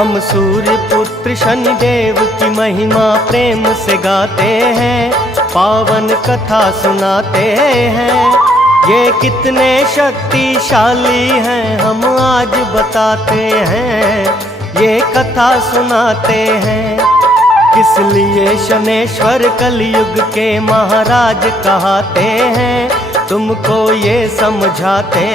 हम सूर्य पुत्र शनिदेव की महिमा प्रेम से गाते हैं, पावन कथा सुनाते हैं। ये कितने शक्तिशाली हैं हम आज बताते हैं, ये कथा सुनाते हैं। किस लिए शनेश्वर कलयुग के महाराज कहते हैं, तुमको ये समझाते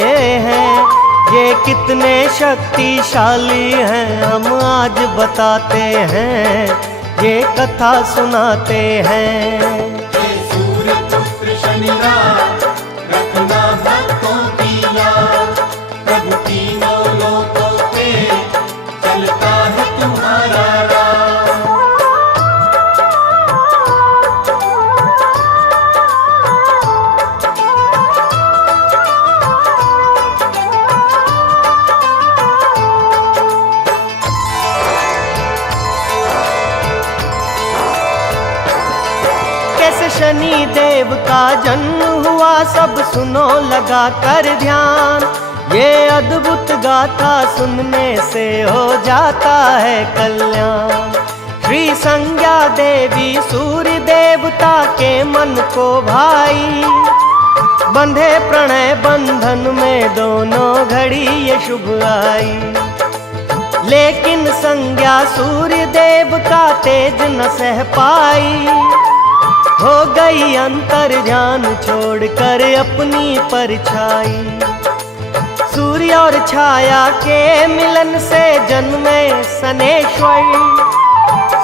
हैं। ये कितने शक्तिशाली हैं हम आज बताते हैं, ये कथा सुनाते हैं। सूर्य पुत्र शनिदेव रखना भक्तों की याद, प्रभु तीनों लोकों पे चलता है तुम्हारा राज। शनि देव का जन्म हुआ सब सुनो लगा कर ध्यान, ये अद्भुत गाथा सुनने से हो जाता है कल्याण। श्री संज्ञा देवी सूर्य देवता के मन को भाई, बंधे प्रणय बंधन में दोनों घड़ी ये शुभ आई। लेकिन संज्ञा सूर्य देव का तेज न सह पाई, हो गई अंतर ध्यान छोड़कर अपनी परछाई। सूर्य और छाया के मिलन से जन्मे शनेश्वर,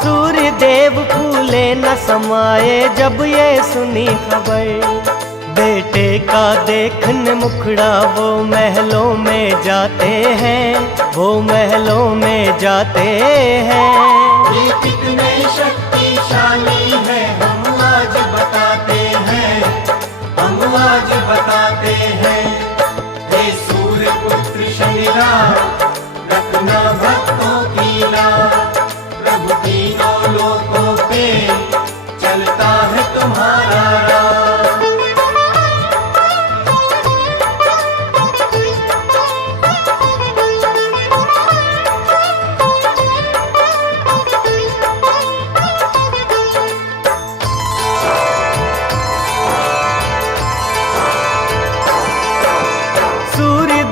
सूर्य देव फूले न समाये जब ये सुनी खबर। बेटे का देखने मुखड़ा वो महलों में जाते हैं, वो महलों में जाते हैं। ये कितने शक्तिशाली है हम आज बताते हैं, हम आज बताते हैं। हे सूर्य पुत्र शनिदेव रखना भक्तों की लाज, प्रभु तीनों लोकों पे चलता है तुम्हारा राज।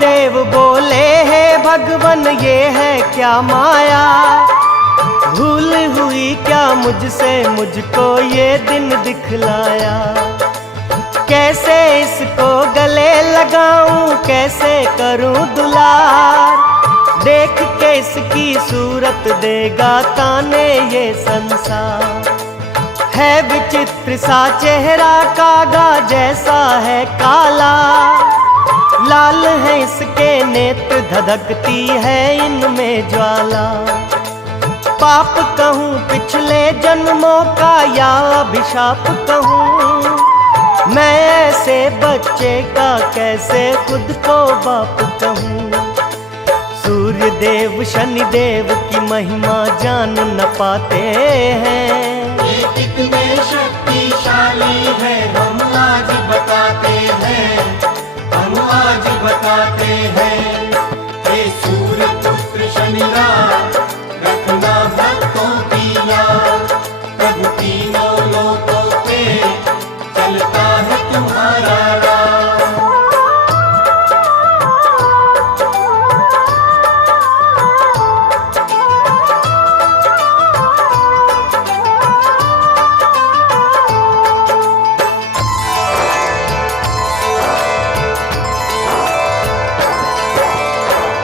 देव बोले है भगवन ये है क्या माया, भूल हुई क्या मुझसे मुझको ये दिन दिखलाया। कैसे इसको गले लगाऊं कैसे करूं दुलार, देख के इसकी सूरत देगा ताने ये संसार। है विचित्र सा चेहरा कागा जैसा है काला, लाल है इसके नेत्र धधकती है इनमें ज्वाला। पाप कहूँ पिछले जन्मों का या अभिशाप कहूँ, मैं ऐसे बच्चे का कैसे खुद को बाप कहूँ। सूर्य देव शनि देव की महिमा जान न पाते हैं, ये कितने शक्तिशाली है हम आज बताते हैं, हम आज बताते हैं। हे सूर्य पुत्र शनिदेव रखना भक्तों की याद, प्रभु तीनों लोकों पे चलता है तुम्हारा राज।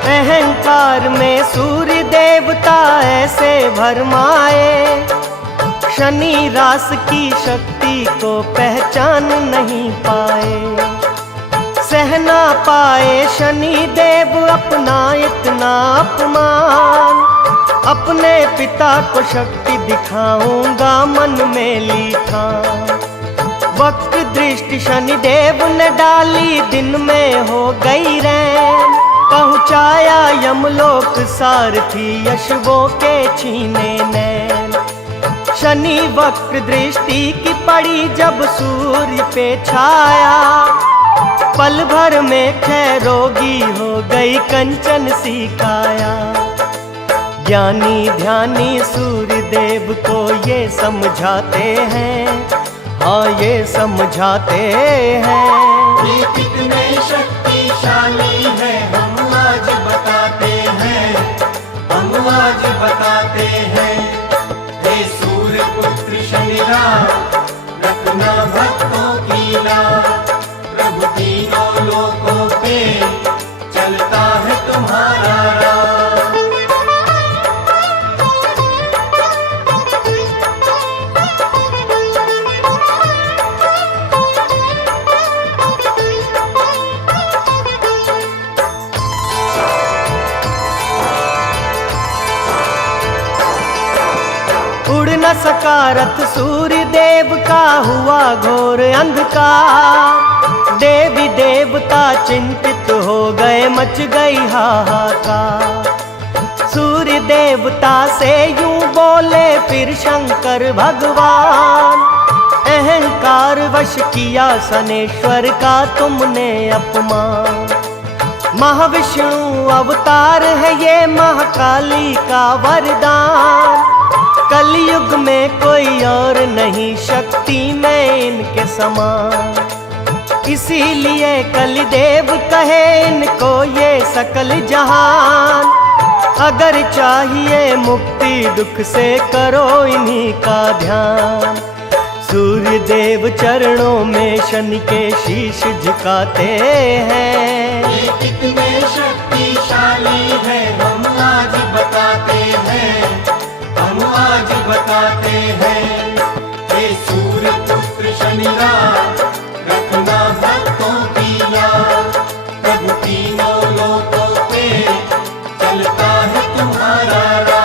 अहंकार में सूर्य देवता ऐसे भरमाए, शनि रास की शक्ति को पहचान नहीं पाए। सहना पाए शनि देव अपना इतना अपमान, अपने पिता को शक्ति दिखाऊंगा मन में ली ठान। वक्त दृष्टि शनि देव ने डाली दिन में हो गई रैन, पहुँचाया यमलोक सारथी यशवों के छीने नैन। शनि वक्र दृष्टि की पड़ी जब सूर्य पे छाया, पल भर में क्षय रोगी हो गई कंचन सी काया। ज्ञानी ध्यानी सूर्य देव को ये समझाते हैं, हाँ ये समझाते हैं। ये कितने शक्तिशाली है हम आज बताते हैं, हम आज बताते हैं। हे सूर्य पुत्र शनिराम रखना भक्तों की लाज, प्रभु तीनों लोकों पे चलता है तुम्हारा राज। उड़ न सका रथ सूर्य देव का, हुआ घोर अंधकार। देवी देवता चिंतित हो गए, मच गई हाहाकार। सूर्य देवता से यूं बोले फिर शंकर भगवान, अहंकार वश किया शनेश्वर का तुमने अपमान। महाविष्णु अवतार है ये महाकाली का वरदान, कलयुग में कोई और नहीं शक्ति में इनके समान। इसीलिए कलिदेव कहे इनको ये सकल जहान, अगर चाहिए मुक्ति दुख से करो इन्हीं का ध्यान। सूर्य देव चरणों में शनि के शीश झुकाते हैं। ये कितने शक्तिशाली है हम आज बताते हैं, हम आज बताते हैं। हे सूर्य पुत्र शनिराम रखना भक्तों की लाज, प्रभु तीनों लोकों पे चलता है तुम्हारा राज।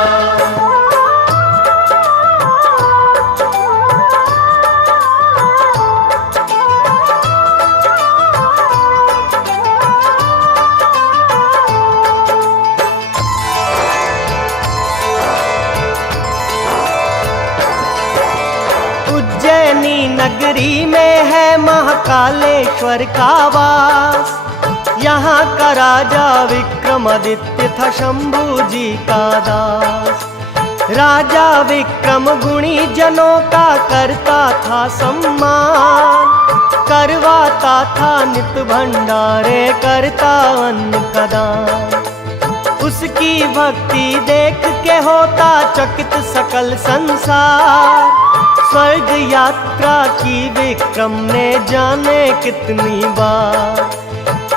उज्जैनी नगरी में है महाकालेश्वर का वास, यहाँ का राजा विक्रमादित्य था शंभू जी का दास। राजा विक्रम गुणी जनों का करता था सम्मान, करवाता था नित भंडारे करता अन्न का दान। उसकी भक्ति देख के होता चकित सकल संसार, स्वर्ग यात्रा की विक्रम ने जाने कितनी बार।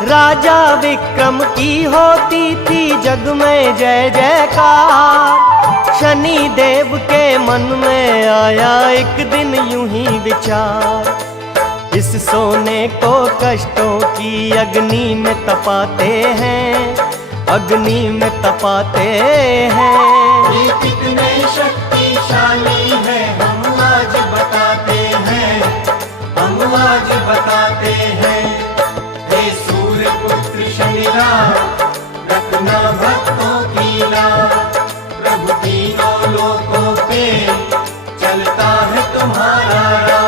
राजा विक्रम की होती थी जग में जय जयकार, शनि देव के मन में आया एक दिन यूं ही विचार। इस सोने को कष्टों की अग्नि में तपाते हैं, अग्नि में तपाते हैं। ये कितने शक्तिशाली है हम आज बताते हैं, हम आज बताते हैं। हे सूर्य पुत्र शनिराम रखना भक्तों की लाज, प्रभु तीनों लोकों पे चलता है तुम्हारा राज।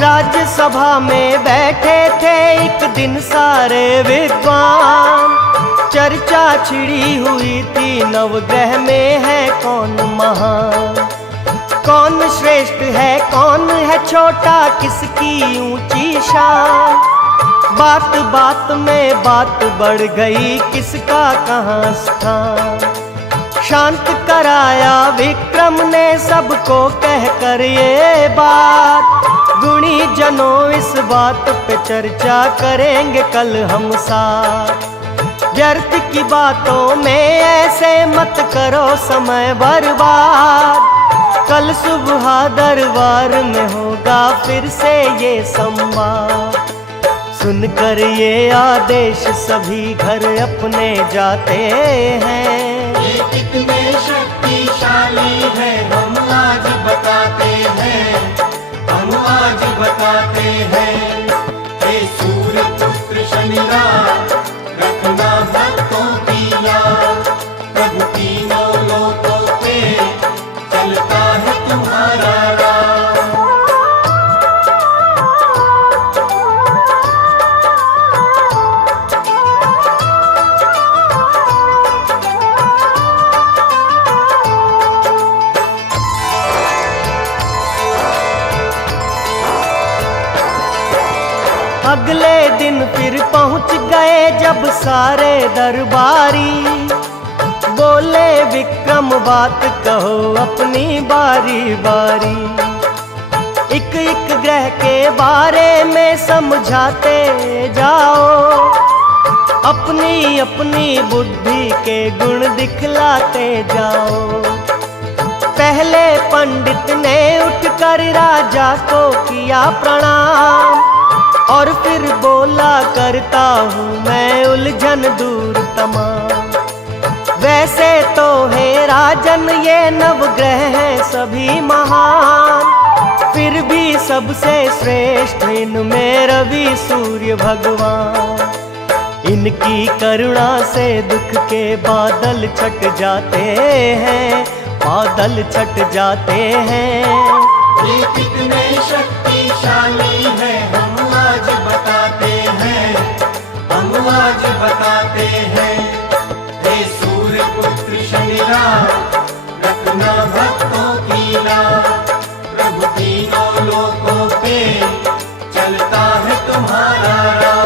राज्यसभा में बैठे थे एक दिन सारे विद्वान, चर्चा छिड़ी हुई थी नवग्रह में है कौन महान। कौन श्रेष्ठ है कौन है छोटा, किसकी ऊंची शान। बात बात में बात बढ़ गई, किसका कहाँ स्थान। शांत कराया विक्रम ने सबको कहकर ये बात, गुणी जनों इस बात पे चर्चा करेंगे कल हम साथ। व्यर्थ की बातों में ऐसे मत करो समय बर्बाद, कल सुबह दरबार में होगा फिर से ये संवाद। सुनकर ये आदेश सभी घर अपने जाते हैं। ये कितने शक्तिशाली है हम आज बताते हैं, हम आज बताते हैं। हे सूर्य पुत्र शनिराम रखना भक्त तीनों लोकों पे चलता है तुम्हारा राज। अगले दिन फिर पहुंच गए जब सारे दरबारी, बोले विक्रम बात कहो अपनी बारी बारी। एक एक ग्रह के बारे में समझाते जाओ, अपनी अपनी बुद्धि के गुण दिखलाते जाओ। पहले पंडित ने उठकर राजा को किया प्रणाम, और फिर बोला करता हूँ मैं उलझन दूर तमाम। वैसे तो है राजन ये नवग्रह हैं सभी महान, फिर भी सबसे श्रेष्ठ इनमें रवि सूर्य भगवान। इनकी करुणा से दुख के बादल छट जाते हैं, बादल छट जाते हैं। ये कितने शक्तिशाली है हम आज बताते हैं, हम आज बताते हैं। हे सूर्य पुत्र शनिराज रखना भक्तों की लाज, प्रभु तीनों लोकों पे चलता है तुम्हारा राज।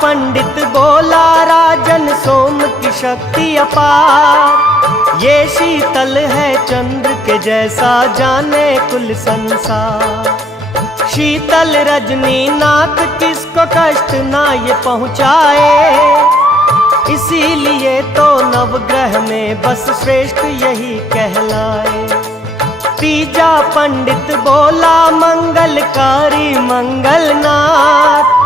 पंडित बोला राजन सोम की शक्ति अपार, ये शीतल है चंद्र के जैसा जाने कुल संसार। शीतल रजनी नाथ किसको कष्ट ना ये पहुँचाए, इसीलिए तो नवग्रह में बस श्रेष्ठ यही कहलाए। तीजा पंडित बोला मंगलकारी मंगलनाथ,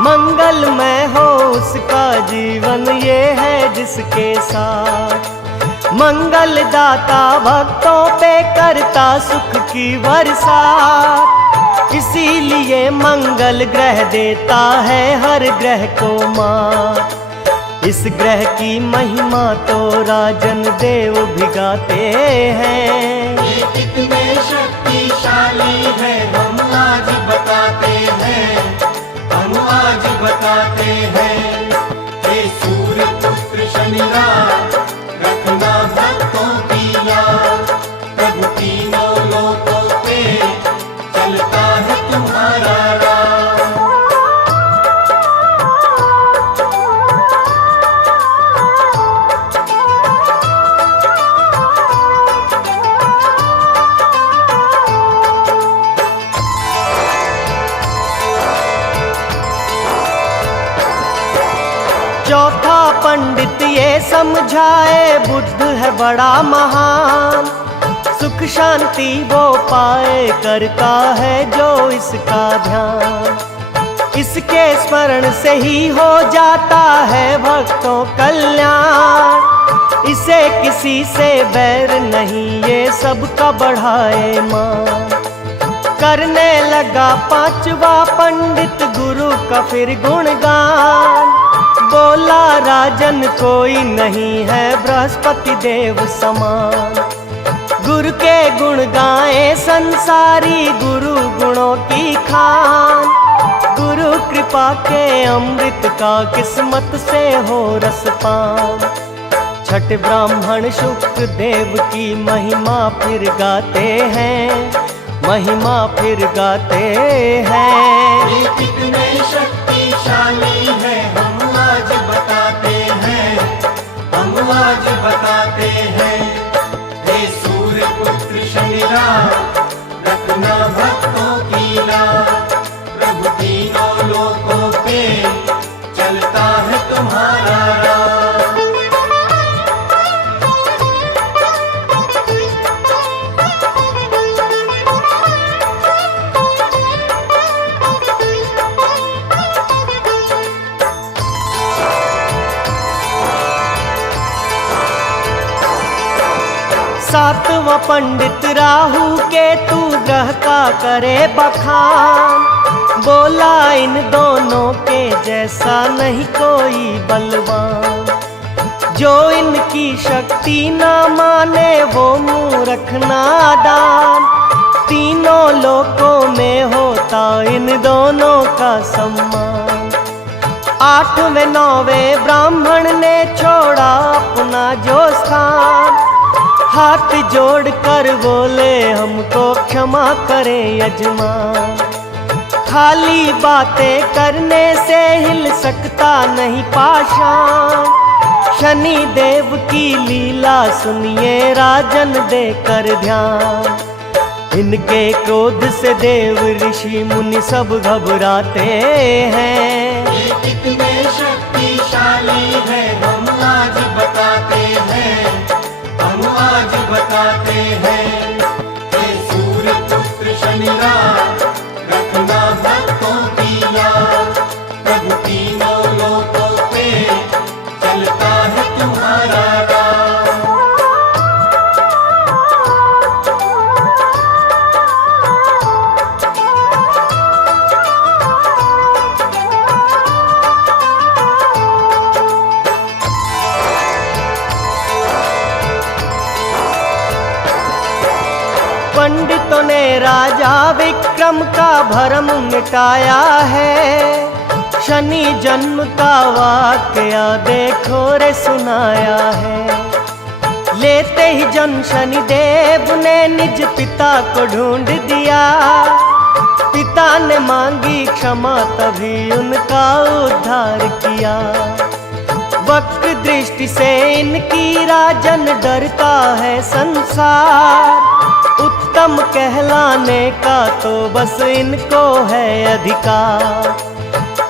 मंगलमय हो उसका जीवन ये है जिसके साथ। मंगलदाता भक्तों पे करता सुख की बरसात, इसीलिए मंगल ग्रह देता है हर ग्रह को मात। इस ग्रह की महिमा तो राजन देव भी गाते हैं। ये कितने शक्तिशाली है हम आज बताते हैं, हम आज बताते हैं। हे सूर्य पुत्र शनिराज रखना भक्तों की लाज, प्रभु तीनों लोकों पे चलता है तुम्हारा राज। चौथा पंडित ये समझाए बुद्ध है बड़ा महान, सुख शांति वो पाए करता है जो इसका ध्यान। इसके स्मरण से ही हो जाता है भक्तों कल्याण, इसे किसी से बैर नहीं ये सबका बढ़ाए मान। करने लगा पांचवा पंडित गुरु का फिर गुणगान, बोला राजन कोई नहीं है बृहस्पति देव समान। गुरु के गुण गाए संसारी गुरु गुणों की खान, गुरु कृपा के अमृत का किस्मत से हो रसपान। छठ ब्राह्मण शुक्र देव की महिमा फिर गाते हैं, महिमा फिर गाते हैं। ये कितने शक्तिशाली है हम आज बताते हैं, हम आज बताते हैं। हे सूर्य पुत्र शनिराज रखना भक्तों की लाज, प्रभु तीनों लोकों पे चलता है तुम्हारा राज। सातवां पंडित राहु के तू ग्रह का करे बखान। बोला इन दोनों के जैसा नहीं कोई बलवान। जो इनकी शक्ति ना माने वो मूर्ख नादान। तीनों लोकों में होता इन दोनों का सम्मान। आठवें नौवें ब्राह्मण ने छोड़ा अपना जो स्थान। हाथ जोड़ कर बोले हमको क्षमा करे यजमान। खाली बातें करने से हिल सकता नहीं पाषाण। शनि देव की लीला सुनिए राजन देकर ध्यान। इनके क्रोध से देव ऋषि मुनि सब घबराते हैं। ये कितने शक्तिशाली है हम आज बताते हैं, हम आज बताते हैं। हे सूर्य पुत्र शनिराज रखना भक्तों की याद। प्रभु तीनों लोकों पे चलता है तुम्हारा राज। पंडितों ने राजा विक्रम का भरम मिटाया है। शनि जन्म का वाकया देखो रे सुनाया है। लेते ही जन शनि देव ने निज पिता को ढूंढ दिया। पिता ने मांगी क्षमा तभी उनका उद्धार किया। वक्र दृष्टि से इनकी राजन डरता है संसार। उत्तम कहलाने का तो बस इनको है अधिकार।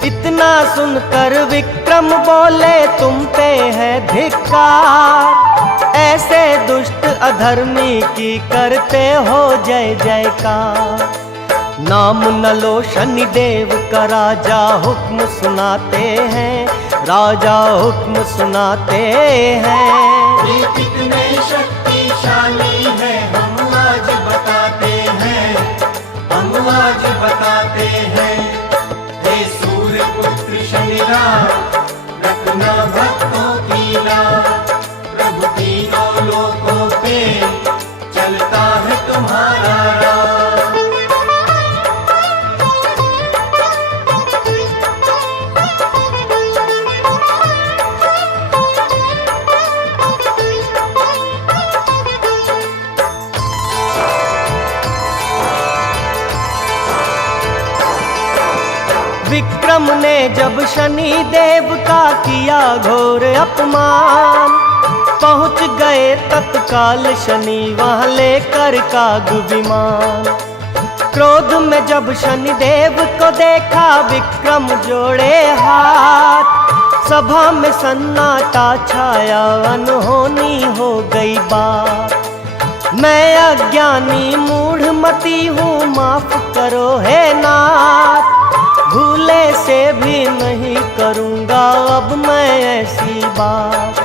इतना सुनकर विक्रम बोले तुम पे है धिक्कार। ऐसे दुष्ट अधर्मी की करते हो जय जयकार। नाम न लो शनि देव का राजा हुक्म सुनाते हैं, राजा हुक्म सुनाते हैं। ये कितने शक्तिशाली है हम आज बताते हैं, हम आज बताते हैं। हे सूर्य पुत्र शनिराज रखना भक्तों की लाज। प्रभु तीनों लोकों पे चलता है तुम्हारा राज। विक्रम ने जब शनि देव का किया घोर अपमान। पहुंच गए तत्काल शनि वहां लेकर काग विमान। क्रोध में जब शनि देव को देखा विक्रम जोड़े हाथ। सभा में सन्नाटा छाया अनहोनी हो गई बात। मैं अज्ञानी मूढ़मती हूँ माफ करो हे नाथ। भूले से भी नहीं करूँगा अब मैं ऐसी बात।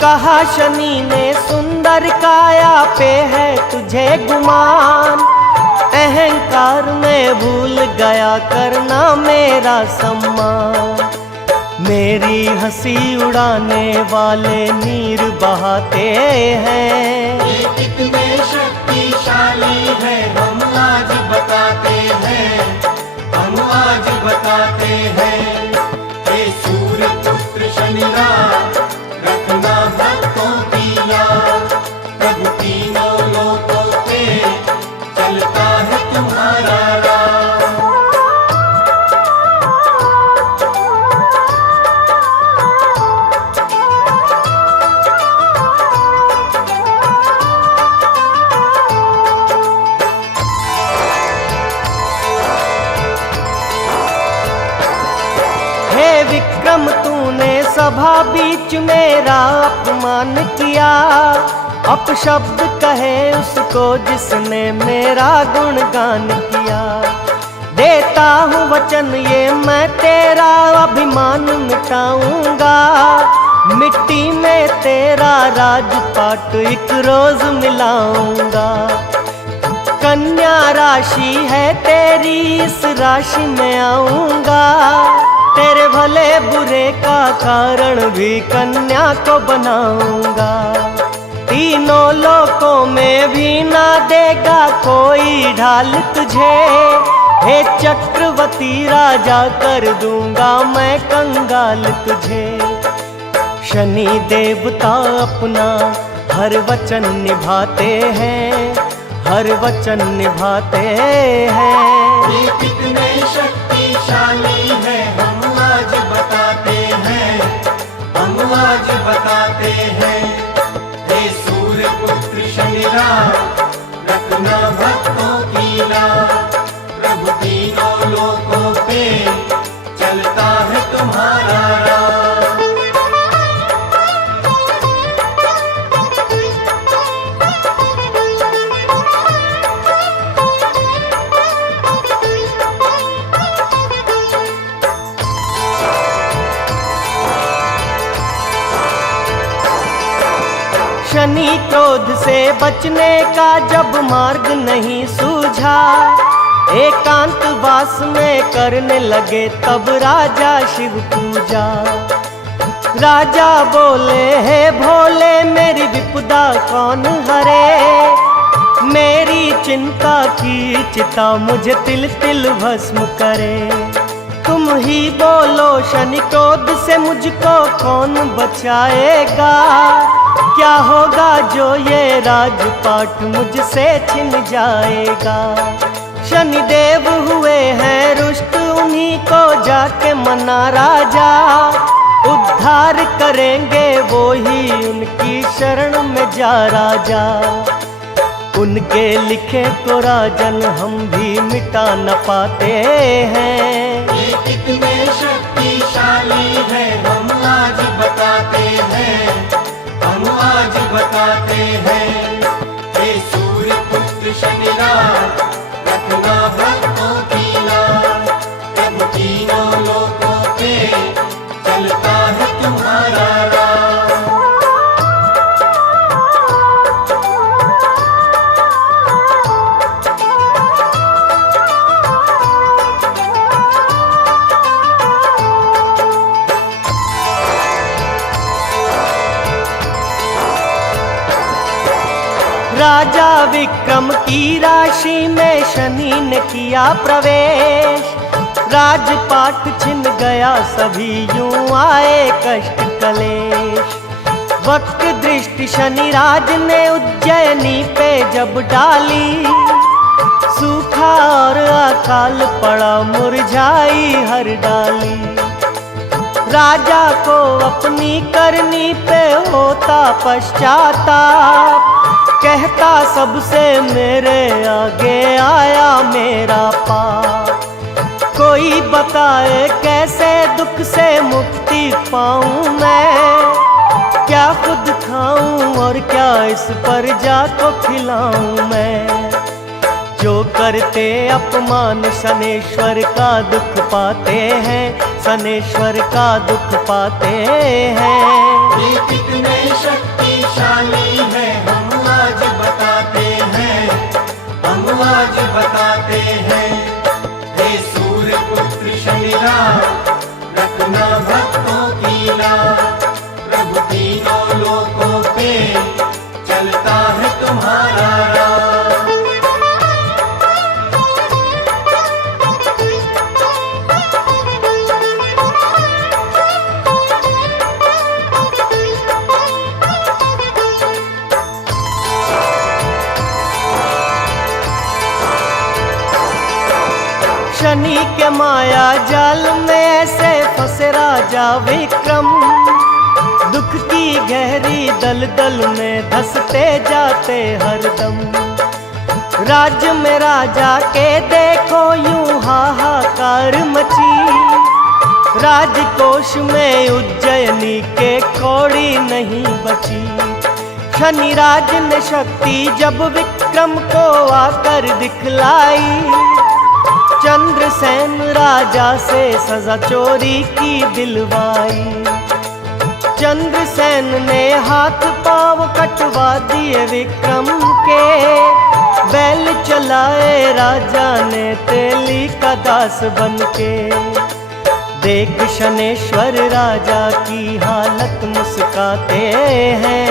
कहा शनि ने सुंदर काया पे है तुझे गुमान। अहंकार में भूल गया करना मेरा सम्मान। मेरी हंसी उड़ाने वाले नीर बहाते हैं। ये कितने शक्तिशाली है हम आज बताते हैं, हम आज बताते हैं। हे सूर्य पुत्र शनिराज रखना भक्तों की याद। प्रभु तीनों लोकों पे चलता है तुम्हारा राज। हे विक्रम तूने सभा बीच मेरा अपमान किया। अपशब्द कहे उसको जिसने मेरा गुणगान किया। देता हूँ वचन ये मैं तेरा अभिमान मिटाऊंगा। मिट्टी में तेरा राजपाट एक रोज मिलाऊंगा। कन्या राशि है तेरी, इस राशि में आऊंगा। तेरे भले बुरे का कारण भी कन्या को बनाऊंगा। तीनों लोकों में भी ना देगा कोई ढाल तुझे। हे चक्रवर्ती राजा कर दूंगा मैं कंगाल तुझे। शनि देवता अपना हर वचन निभाते हैं, हर वचन निभाते हैं। ये कितने शक्तिशाली है हम आज बताते हैं, हम आज बताते हैं। हे सूर्य पुत्र शनिराज रखना भक्तों की राह। प्रभु तीनों लोकों पे चलता है तुम्हारा राह। शनि क्रोध से बचने का जब मार्ग नहीं सूझा, एकांतवास में करने लगे तब राजा शिव पूजा। राजा बोले हे भोले मेरी विपदा कौन हरे। मेरी चिंता की चिता मुझे तिल तिल भस्म करे। तुम ही बोलो शनि क्रोध से मुझको कौन बचाएगा। क्या होगा जो ये राजपाट मुझसे छिन जाएगा। शनिदेव हुए हैं रुष्ट, उन्हीं को जाके मना राजा। उद्धार करेंगे वो ही, उनकी शरण में जा राजा। उनके लिखे को राजन हम भी मिटा न पाते हैं। ये कितने शक्तिशाली है हम आज बताते हैं, हम आज बताते हैं। हे सूर्य पुत्र शनिराज रखना भक्तों की राह। प्रभु तीनों लोकों पे चलता है तुम्हारा राह। राजा विक्रम की राशि में शनि ने किया प्रवेश। राजपाट छिन गया सभी यूं आए कष्ट कलेश। वक्र दृष्टि शनि राज ने उज्जैनी पे जब डाली, सूखा और अकाल पड़ा मुरझाई हर डाली। राजा को अपनी करनी पे होता पश्चाताप, कहता सबसे मेरे आगे आया मेरा पाप। कोई बताए कैसे दुख से मुक्ति पाऊं मैं। क्या खुद खाऊं और क्या इस प्रजा को खिलाऊं मैं। जो करते अपमान शनेश्वर का दुख पाते हैं, शनेश्वर का दुख पाते हैं। ये कितने शक्तिशाली है हम आज बताते हैं, हम आज बताते हैं। हे सूर्य पुत्र शनिराज रखना भक्तों की राह। प्रभु तीनों लोकों पे चलता है तुम्हारा राह। शनि के माया जाल में ऐसे फंसे राजा विक्रम। दुख की गहरी दलदल में धंसते जाते हरदम। राज्य में राजा के देखो यूं हाहाकार मची। राजकोष में उज्जैनी के कौड़ी नहीं बची। शनि राज ने शक्ति जब विक्रम को आकर दिखलाई, चंद्रसेन राजा से सजा चोरी की दिलवाई। चंद्रसेन ने हाथ पांव कटवा दिए विक्रम के, बैल चलाए राजा ने तेली का दास बनके। देख शनेश्वर राजा की हालत मुस्काते हैं।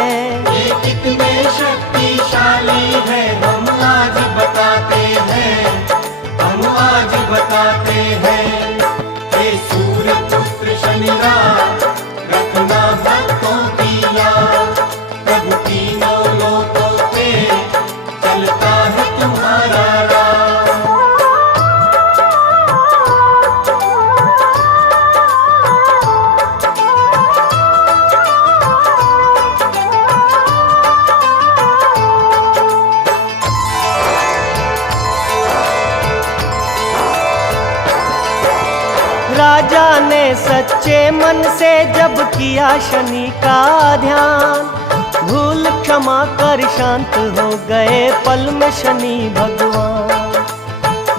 ये कितने शक्तिशाली है हम आज बताते हैं, हम आज बताते हैं। हे सूर्य पुत्र शनिराज रखना भक्तों की याद, प्रभु तीनों लोकों पे चलता है तुम्हारा राज। राजा ने सच्चे मन से जब किया शनि का ध्यान, भूल क्षमा कर शांत हो गए पल में शनि भगवान।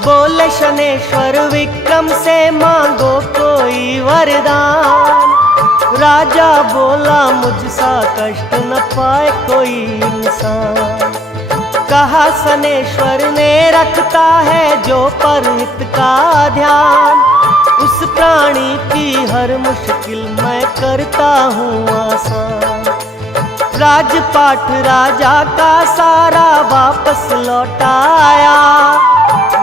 बोले शनेश्वर विक्रम से मांगो कोई वरदान। राजा बोला मुझसा कष्ट न पाए कोई इंसान। कहा शनेश्वर ने रखता है जो परहित का ध्यान, उस प्राणी की हर मुश्किल मैं करता हूँ आसान। राजपाट राजा का सारा वापस लौटाया,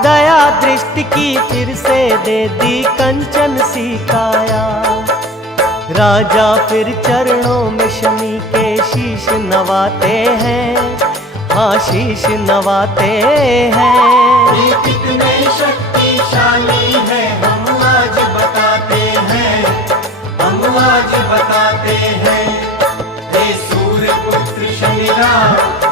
दया दृष्टि की फिर से दे दी कंचन सी काया। राजा फिर चरणों में शनि के शीश नवाते हैं, हाँ शीश नवाते हैं। ये कितने शक्तिशाली है हम आज बताते हैं, हम आज बताते हैं। हे सूर्य पुत्र शनिराज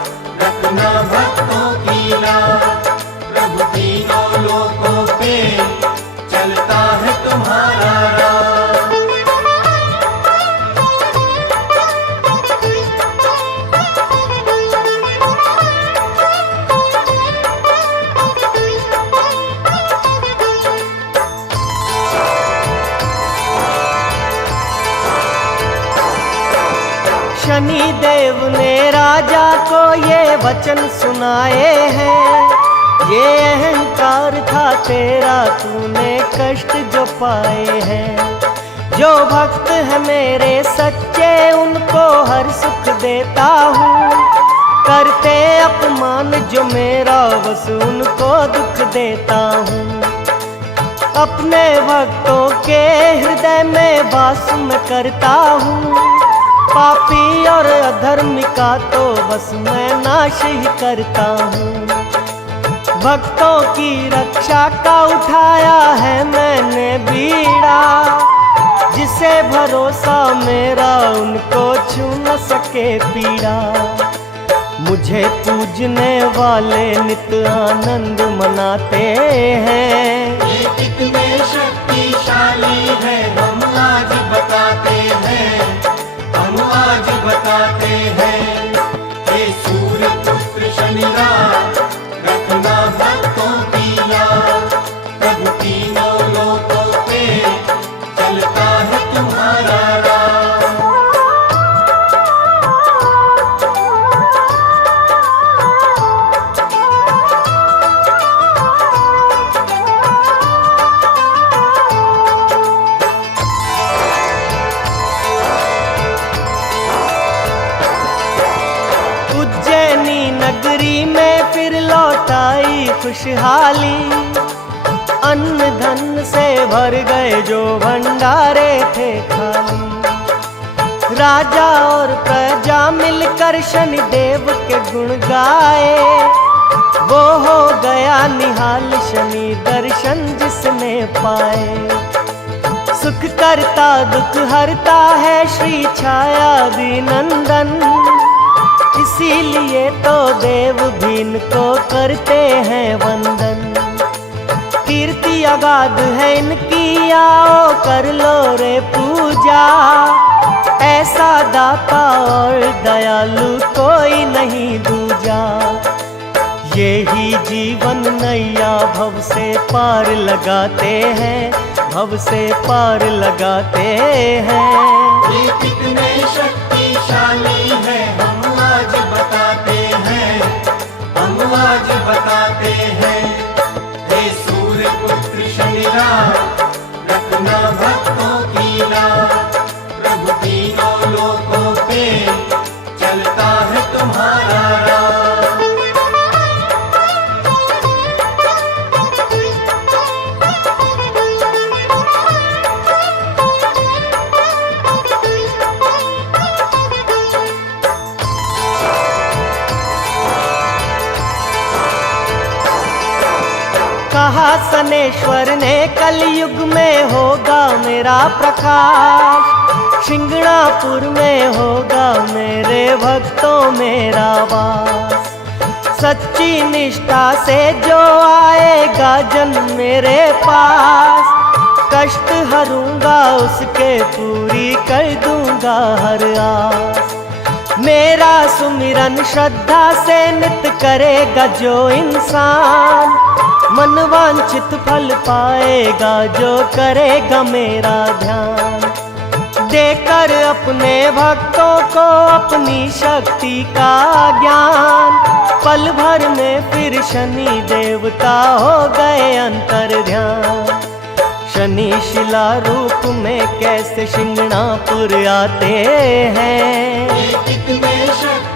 रखना भक्तों की लाज, प्रभु तीनों लोकों पे चलता है तुम्हारा राज। शनि देव ने राजा को ये वचन सुनाए हैं। ये अहंकार था तेरा, तूने कष्ट जो पाए हैं। जो भक्त है मेरे सच्चे उनको हर सुख देता हूँ, करते अपमान जो मेरा बस उनको दुख देता हूँ। अपने भक्तों के हृदय में वास में करता हूँ, पापी और अधर्मी का तो बस मैं नाश ही करता हूँ। भक्तों की रक्षा का उठाया है मैंने बीड़ा, जिसे भरोसा मेरा उनको छू न सके पीड़ा। मुझे पूजने वाले नित आनंद मनाते हैं। ये कितने शक्तिशाली है हम आज बताते हैं, हम आज बताते हैं। हे सूर्य पुत्र शनिराज रखना भक्तों की लाज, प्रभु तीनों लोकों पे चलता है तुम्हारा राज। नगरी में फिर लौटाई खुशहाली, अन्न धन से भर गए जो भंडारे थे खाली। राजा और प्रजा मिलकर शनि देव के गुण गाए, वो हो गया निहाल शनि दर्शन जिसने पाए। सुख करता दुख हरता है श्री छायादि नंदन, इसीलिए तो देव भी इनको करते हैं वंदन। कीर्ति अगाध है इनकी, आओ कर लो रे पूजा। ऐसा दाता और दयालु कोई नहीं दूजा। यही जीवन नैया भव से पार लगाते हैं, भव से पार लगाते हैं। ये कितने कहा सनेश्वर ने कलयुग में होगा मेरा प्रकाश, शिंगणापुर में होगा मेरे भक्तों मेरा वास। सच्ची निष्ठा से जो आएगा जन मेरे पास, कष्ट हरूंगा उसके पूरी कर दूंगा हर आस। मेरा सुमिरन श्रद्धा से नित करेगा जो इंसान, मन वांछित फल पाएगा जो करेगा मेरा ध्यान। देकर अपने भक्तों को अपनी शक्ति का ज्ञान, पल भर में फिर शनि देवता हो गए अंतर ध्यान। शनि शिला रूप में कैसे शिंगणापुर आते हैं, कितने शक्ति